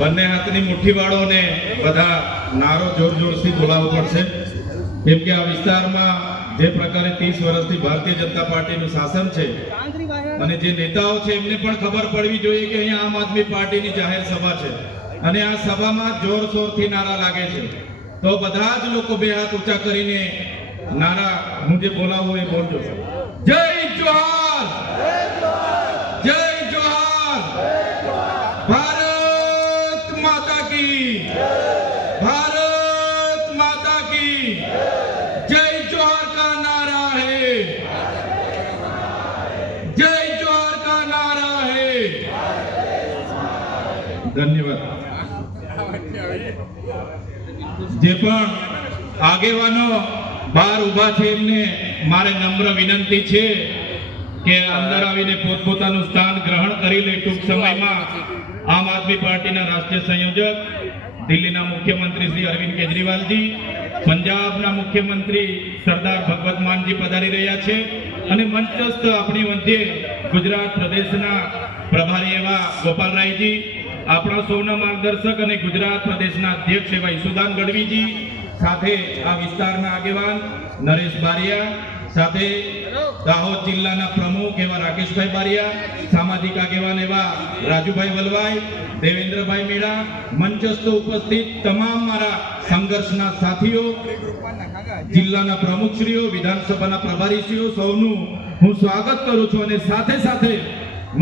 બંને હાથની મુઠ્ઠી વાળોને બધા નારો જોર જોરથી બોલાવવો પડશે, કેમ કે આ વિસ્તારમાં જે પ્રકારે 30 વર્ષથી ભારતીય જનતા પાર્ટીનું શાસન છે અને જે નેતાઓ છે એમને પણ ખબર પડવી જોઈએ કે અહીંયા આમ આદમી પાર્ટીની જાહેર સભા છે અને આ સભામાં જોરશોરથી નારા લાગે છે, તો બધા જ લોકો બે હાથ ઊંચા કરીને નારા હું જે બોલાવું એ બોલજો. જય જોહાર, જય જોહાર, ભારત માતા કી, ભારત માતા કી જય જોહાર का नारा है, जय जोहार का नारा है. धन्यवाद. જે પણ આગેવાનો બહાર ઊભા છે એમને મારે નમ્ર વિનંતી છે કે અંદર આવીને પોતપોતાનું સ્થાન ગ્રહણ કરી લે. ટૂંક સમયમાં આમ આદમી પાર્ટીના રાષ્ટ્રીય સંયોજક, દિલ્હીના મુખ્યમંત્રી શ્રી અરવિંદ કેજરીવાલજી, પંજાબના મુખ્યમંત્રી સરદાર ભગવત માનજી પધારી રહ્યા છે અને મંચસ્થ આપણી મધ્યે ગુજરાત પ્રદેશના પ્રભારી એવા ગોપાલરાયજી, આપણા સૌના માર્ગદર્શક અને ગુજરાત પ્રદેશના અધ્યક્ષ એવા ઈસુદાન ગઢવીજી, સાથે આ વિસ્તારના આગેવાન નરેશ બારિયા, સાથે દાહોદ જિલ્લાના પ્રમુખ એવા રાકેશભાઈ બારિયા, સામાજિક આગેવાન એવા રાજુભાઈ વલવાઈ, દેવેન્દ્રભાઈ મેળા, મંચસ્થ ઉપસ્થિત તમામ મારા સંઘર્ષના સાથીઓ, જિલ્લાના પ્રમુખશ્રીઓ, વિધાનસભાના પ્રભારીશ્રીઓ, સૌનું હું સ્વાગત કરું છું. અને સાથે સાથે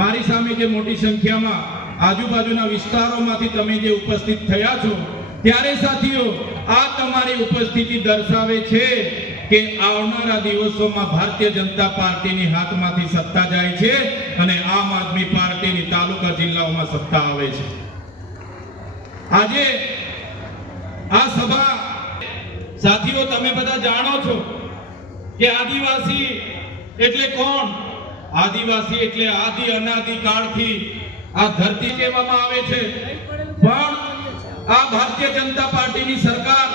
મારી સામે જે મોટી સંખ્યામાં આજુબાજુના વિસ્તારોમાંથી તમે જે ઉપસ્થિત થયા છો, ત્યારે સાથીઓ આ તમારી ઉપસ્થિતિ દર્શાવે છે કે આવનારા દિવસોમાં ભારતીય જનતા પાર્ટીની હાથમાંથી સત્તા જાય છે અને આમ આદમી પાર્ટીની તાલુકા જિલ્લાઓમાં સત્તા આવે છે. આજે આ સભા સાથીઓ તમે બધા જાણો છો કે આદિવાસી એટલે કોણ? આદિવાસી એટલે આદિ અનાદિ કાળથી આ ધરતી કહેવામાં આવે છે, પણ આ ભારતીય જનતા પાર્ટીની સરકાર,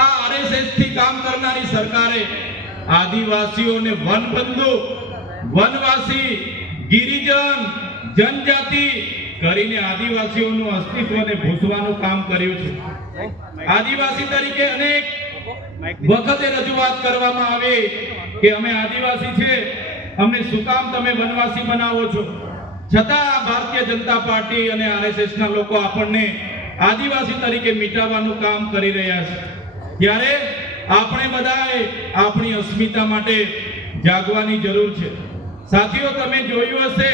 આ આરએસએસ થી કામ કરનારી સરકારે આદિવાસીઓને વનબંધુ, વનવાસી, ગિરિજન, જનજાતિ કરીને આદિવાસીઓનું અસ્તિત્વને ભૂસવાનું કામ કર્યું છે. આદિવાસી તરીકે અનેક વખતે રજૂઆત કરવામાં આવે કે અમે આદિવાસી છે, અમને શું કામ તમે વનવાસી બનાવો છો? છતાં ભારતીય જનતા પાર્ટી અને આરએસએસ ના લોકો આપણને આદિવાસી તરીકે મિટાવવાનું કામ કરી રહ્યા છે. ત્યારે આપણે બધાએ આપણી અસ્મિતા માટે જાગવાની જરૂર છે. સાથીઓ તમે જોયું હશે,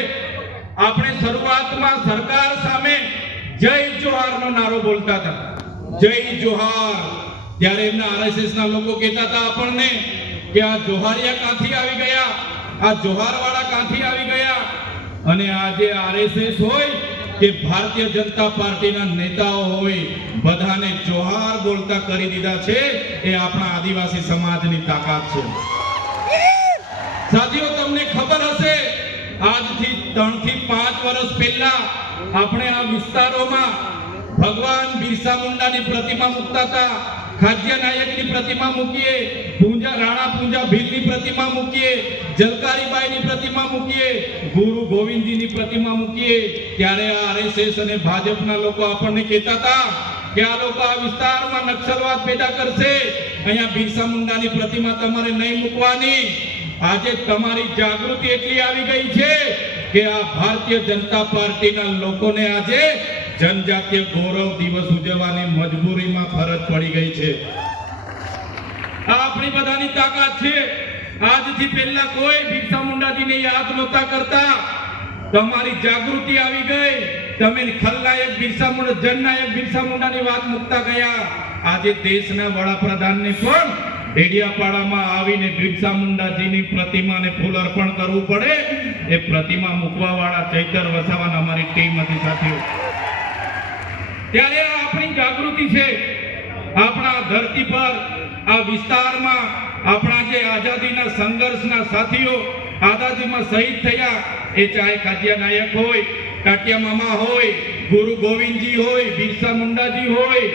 આપણે શરૂઆતમાં સરકાર સામે જય જોહારનો નારો બોલતા હતા, જય જોહાર. ત્યારે એમના આરએસએસ ના લોકો કહેતા હતા આપણને કે આ જોહારિયા ક્યાંથી આવી ગયા, આ જોહારવાળા ક્યાંથી આવી ગયા. અને આજે આરએસએસ હોય કે ભારતીય જનતા પાર્ટીના નેતાઓ હોય, બધાને જોહાર બોલતા કરી દીધા છે. એ આપણા આદિવાસી સમાજની તાકાત છે. સાથીઓ તમને ખબર હશે, આજથી 3 થી 5 વર્ષ પહેલા આપણે આ વિસ્તારોમાં ભગવાન બિરસા મુંડાની પ્રતિમા મૂકતા હતા, ખાદ્ય નાયકની પ્રતિમા મૂકીએ, રાણા પૂંજા ભીલની પ્રતિમા મૂકીએ, જલકારીબાઈની પ્રતિમા મૂકીએ, ગુરુ ગોવિંદજીની પ્રતિમા મૂકીએ. ત્યારે આ આરએસએસ અને ભાજપના લોકો આપણને કહેતા હતા કે આ લોકો આ વિસ્તારમાં નક્સલવાદ પેદા કરશે, અહીંયા બિરસા મુંડાની પ્રતિમા તમારે નહીં મૂકવાની. આજે તમારી જાગૃતિ એટલી આવી ગઈ છે કે આ ભારતીય જનતા પાર્ટીના લોકોને આજે જનજાતીય ગૌરવ દિવસ ઉજવવાની મજબૂરીમાં ફરજ પડી ગઈ છે. આ આપણી બધાની તાકાત છે. આજથી પહેલા કોઈ બિરસા મુંડાજીને યાદ નહોતા કરતા, તમારી જાગૃતિ આવી ગઈ, તમે ખલનાયક બિરસા મુંડા, જનનાયક બિરસા મુંડાની વાત મૂકતા ગયા. આજે દેશના વડાપ્રધાનને પણ ડેડિયાપાડામાં આવીને બિરસા મુંડાજીની પ્રતિમાને ફૂલ અર્પણ કરવું પડે. એ પ્રતિમા મૂકવા વાળા ચૈતર વસાવાના અમારી ટીમ હતી સાથીઓ. ત્યારે આપણી જાગૃતિ છે. આપણા ધરતી પર, આ વિસ્તારમાં આપણા જે આઝાદીના સંઘર્ષના સાથીઓ આઝાદીમાં શહીદ થયા, એ ચાહે ખાદ્ય નાયક હોય, કાટિયા મામા હોય, ગુરુ ગોવિંદજી હોય, બિરસા મુંડાજી હોય,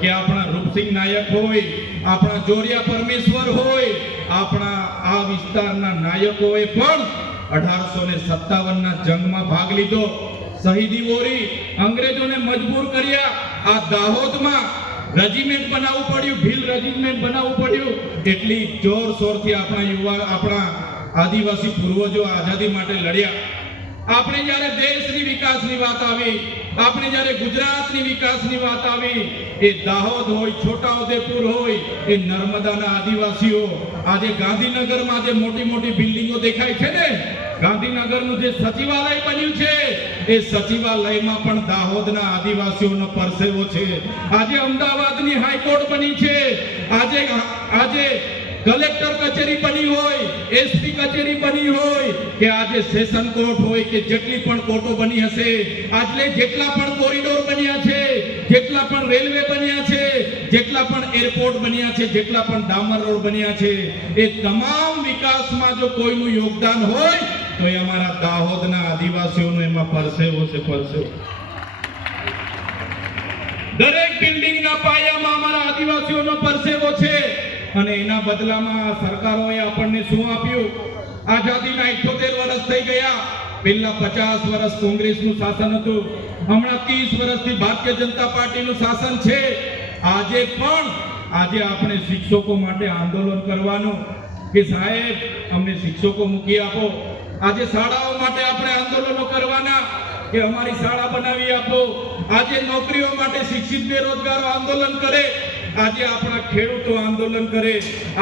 કે આપણા રૂપસિંહ નાયક હોય, આપણા જોરિયા પરમેશ્વર હોય, આપણા આ વિસ્તારના નાયકોએ પણ 1857 ના જંગમાં ભાગ લીધો. શહીદી વોરી અંગ્રેજોને મજબૂર કર્યા આ દાહોદમાં રેજિમેન્ટ બનાવવું પડ્યું, ભીલ રેજિમેન્ટ બનાવવું પડ્યું. એટલી જોરશોરથી આપણા આદિવાસી પૂર્વજો આઝાદી માટે લડ્યા. આપણે જ્યારે દેશની વિકાસની વાત આવી, આપણે જ્યારે ગુજરાતની વિકાસની વાત આવી, એ દાહોદ હોય, છોટાઉદેપુર હોય, એ નર્મદાના આદિવાસીઓ આજે ગાંધીનગરમાં જે મોટી મોટી બિલ્ડિંગો દેખાય છે ને, ગાંધીનગરનું જે સચિવાલય બન્યું છે, એ સચિવાલયમાં પણ દાહોદના આદિવાસીઓનો પરસેવો છે. આજે અમદાવાદની હાઈકોર્ટ બની છે, આજે કલેક્ટર કચેરી બની હોય, એસપી કચેરી બની હોય, કે આજે સેશન કોર્ટ હોય, કે જેટલી પણ કોર્ટો બની હશે, આજે જેટલા પણ કોરિડોર બન્યા છે, જેટલા પણ રેલવે બન્યા છે, જેટલા પણ એરપોર્ટ બન્યા છે, જેટલા પણ ડામર રોડ બન્યા છે, એ તમામ વિકાસમાં જો કોઈનું યોગદાન હોય તો એ અમારા દાહોદના આદિવાસીઓનો એમાં પરસેવો છે, પરસેવો. દરેક બિલ્ડિંગના પાયામાં અમારા આદિવાસીઓનો પરસેવો છે. અને એના બદલામાં સરકારોએ આપણને શું આપ્યું? આઝાદીના 78 વર્ષ થઈ ગયા. પહેલા 50 વર્ષ કોંગ્રેસનું શાસન હતું, હમણાં 30 વર્ષથી ભારતીય જનતા પાર્ટીનું શાસન છે. આજે આપણે શિક્ષકો માટે આંદોલન કરવાનું કે સાહેબ અમને શિક્ષકો મૂકી આપો. આજે શાળાઓ માટે આપણે આંદોલનો કરવાના કે અમારી શાળા બનાવી આપો. આજે નોકરીઓ માટે શિક્ષિત બેરોજગારો આંદોલન કરે, આજે આપણા ખેડૂતો આંદોલન કરે,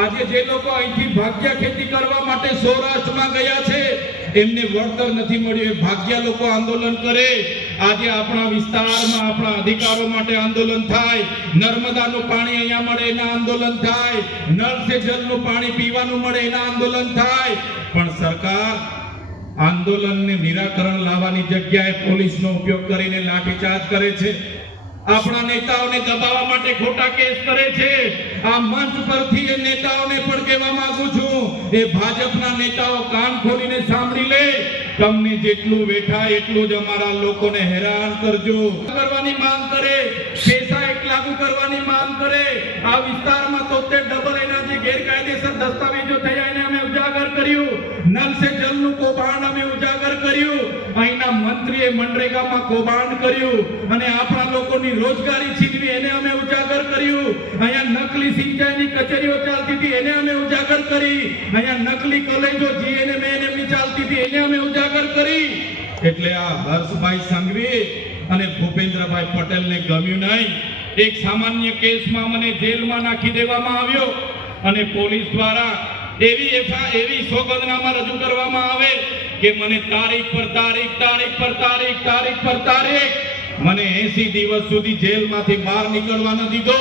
આજે જે લોકો અહીંથી ભાગ્યા ખેતી કરવા માટે સૌરાષ્ટ્રમાં ગયા છે એમને વળતર નથી મળ્યું, એ ભાગ્યા લોકો આંદોલન કરે. આજે આપણા વિસ્તારમાં આપણા અધિકારો માટે આંદોલન થાય, નર્મદાનું પાણી અહીંયા મળે એના આંદોલન થાય, નળ સે જલનું પાણી પીવાનું મળે એના આંદોલન થાય. પણ સરકાર આંદોલનને નિરાકરણ લાવવાની જગ્યાએ પોલીસનો ઉપયોગ કરીને લાઠીચાર્જ કરે છે, આપણા નેતાઓને દબાવવા માટે ખોટા કેસ કરે છે. આ મંચ પરથી એ નેતાઓને પણ કહેવા માંગુ છું, એ ભાજપના નેતાઓ કાન ખોલીને સાંભળી લે, તમને જેટલું વેઠાય એટલું જ અમારા લોકોને હેરાન કરજો. કરવાની માંગ કરે, પૈસા એક લાગુ કરવાની માંગ કરે. આ વિસ્તારમાં 73 એના જે ગેરકાયદેસર દસ્તાવેજો થયા એને અમે ઉજાગર કર્યું. નલ સે જલનું કૌભાંડ અમે ઉજાગર કર્યું. અહીંના મંત્રીએ મનરેગામાં કૌભાંડ કર્યું અને આપણા લોકોની રોજગારી છીનવી એને અમે ઉજાગર કર્યું. અહીંયા નકલી સિંચાઈની કચેરીઓ ચાલતી હતી એને અમે ઉજાગર કરી. અહીંયા નકલી કોલેજો જીએનએમની ચાલતી હતી એને અમે ઉજાગર કરી. એટલે આ હર્ષભાઈ સંઘવી અને ભૂપેન્દ્રભાઈ પટેલને ગમ્યું નહીં. એક સામાન્ય કેસમાં મને જેલમાં નાખી દેવામાં આવ્યો અને પોલીસ દ્વારા એવી સોગંદનામા રજૂ કરવામાં આવે કે મને તારીખ પર તારીખ મને 80 દિવસ સુધી જેલમાંથી બહાર નીકળવા ન દીધો.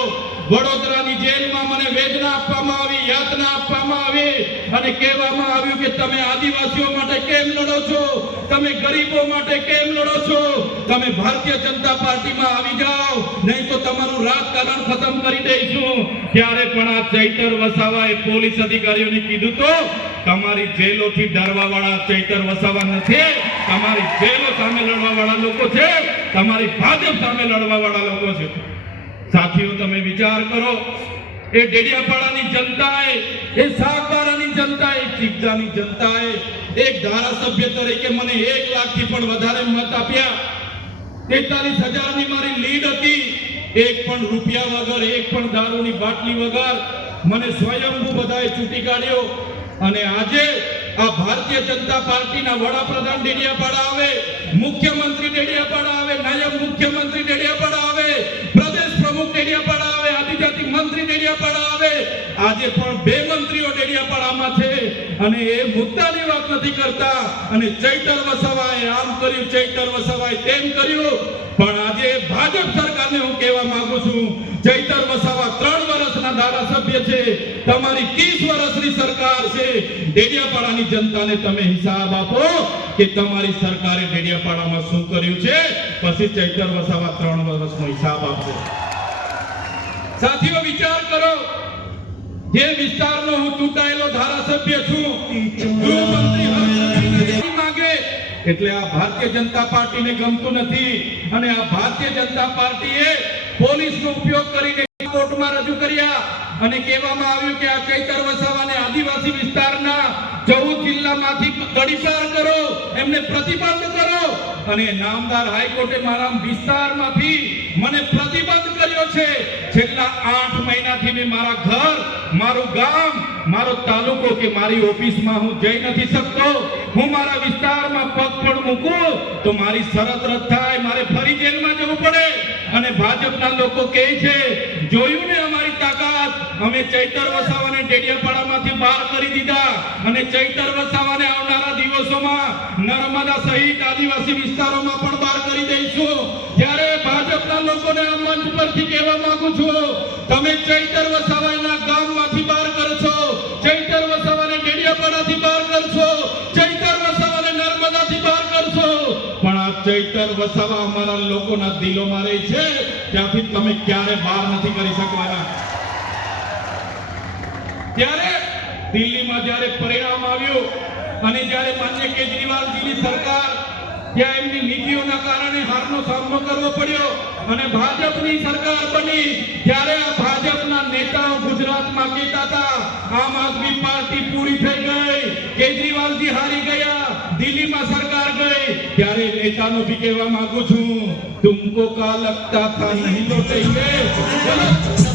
વડોદરાની જેલમાં મને વેદના આપવામાં આવી, યાતના આપવામાં આવી અને કહેવામાં આવ્યું કે તમે આદિવાસીઓ માટે કેમ લડો છો, તમે ગરીબો માટે કેમ લડો છો, તમે ભારતીય જનતા પાર્ટીમાં આવી જાઓ, નહીં તો તમારું રાજકારણ ખતમ કરી દઈશું. ત્યારે પણ આ ચૈતર વસાવાએ પોલીસ અધિકારીઓને કીધું તો તમારી જેલોથી ડરવા વાળા ચૈતર વસાવા નથી, તમારી જેલો સામે લડવા વાળા લોકો છે, તમારી ભાજપ સામે લડવા વાળા લોકો છે. સાથીઓ તમે વિચાર કરો, એ ડેડિયાપાડાની જનતાએ, એ સાગબારાની જનતાએ, ચીકજાની જનતાએ એક ધારાસભ્ય તરીકે મને 1 લાખથી પણ વધારે મત આપ્યા. 43,000 ની મારી લીડ હતી. એક પણ રૂપિયા વગર, એક પણ દારૂની બાટલી વગર મને સ્વયંભૂ બધાએ ચૂંટી કાઢ્યો. અને આજે આ ભારતીય જનતા પાર્ટીના વડાપ્રધાન ડેડિયાપાડા આવે, મુખ્યમંત્રી ડેડિયાપાડા આવે, નાયબ મુખ્યમંત્રી ડેડિયાપાડા આવે, પ્રદેશ પ્રમુખ ડેડિયાપાડા આવે, આદિજાતિ મંત્રી ડેડિયાપાડા આવે. આજે પણ 2 મંત્રીઓ ડેડિયાપાડામાં છે અને એ મુદ્દાની વાત નથી કરતા. અને ચૈતર વસાવાએ આમ કર્યું, ચૈતર વસાવાએ તેમ કર્યું. પણ આજે ભાજપ સરકારને હું કહેવા માંગુ છું, ચૈતર વસાવા 3 વર્ષના ધારાસભ્ય છે, તમારી 30 વર્ષની સરકાર છે. ડેડિયાપાડાની જનતાને તમે હિસાબ આપો કે તમારી સરકારે ડેડિયાપાડામાં શું કર્યું છે, પછી ચૈતર વસાવા 3 વર્ષનો હિસાબ આપશે. સાથીઓ વિચાર કરો, જે વિસ્તારનો હું ચૂંટાયેલો ધારાસભ્ય છું, ગૃહમંત્રી હર્ષભાઈ માંગે એટલે આ ભારતીય જનતા પાર્ટીને ગમતું નથી. અને આ ભારતીય જનતા પાર્ટીએ પોલીસનો ઉપયોગ કરીને કોર્ટમાં રજૂ કર્યા અને કહેવામાં આવ્યું કે આ ચૈતર વસાવાને આદિવાસી વિસ્તારના 14 જિલ્લામાંથી તડીપાર કરો, એમને પ્રતિબંધ કરો. અને નામદાર હાઈકોર્ટે મારા વિસ્તારમાંથી મને પ્રતિબંધ કર્યો છે. છેલ્લા 8 મહિનાથી મેં મારા ઘર, મારું ગામ, મારો તાલુકો કે મારી ઓફિસમાં હું જઈ નથી શકતો. હું મારા વિસ્તારમાં પગ પણ મૂકું તો મારી શરત રદ થાય, મારે ફરી જેલમાં જવું પડે. અને ભાજપના લોકો કહે છે, જોયું ને અમારી તાકાત, અમે ચૈતર વસાવાને ડેડિયાપાડામાંથી બહાર કરી દીધા અને ચૈતર વસાવાને આવનારા દિવસોમાં નર્મદા સહિત આદિવાસી વિસ્તારોમાં પણ બહાર કરી દઈશું. ત્યારે ભાજપના લોકોને આ મંચ પરથી કહેવા માંગુ છું, તમે ચૈતર વસાવાના ગામમાંથી બહાર કરશો, ચૈતર વસાવાને ડેડિયાપાડાથી બહાર કરશો, ચૈતર વસાવાને નર્મદાથી બહાર કરશો, પણ આ ચૈતર વસાવા અમારા લોકોના દિલોમાં રહે છે, ત્યાંથી તમે ક્યારે બહાર નથી કરી શકવાના. ત્યારે દિલ્હીમાં જ્યારે પરિણામ આવ્યું અને જ્યારે માન્ય કેજરીવાલજીની સરકાર, ત્યાં એમની નીતિઓના કારણે હારનો સામનો કરવો પડ્યો અને ભાજપની સરકાર બની, ત્યારે આ ભાજપના નેતાઓ ગુજરાતમાં કહેતા હતા આમ આદમી પાર્ટી પૂરી થઈ ગઈ, કેજરીવાલજી હારી ગયા, દિલ્હીમાં સરકાર ગઈ. ત્યારે નેતાનો ભી કહેવા માંગુ છું, તુમકો કા લગતા થા નહીં તો કહીએ.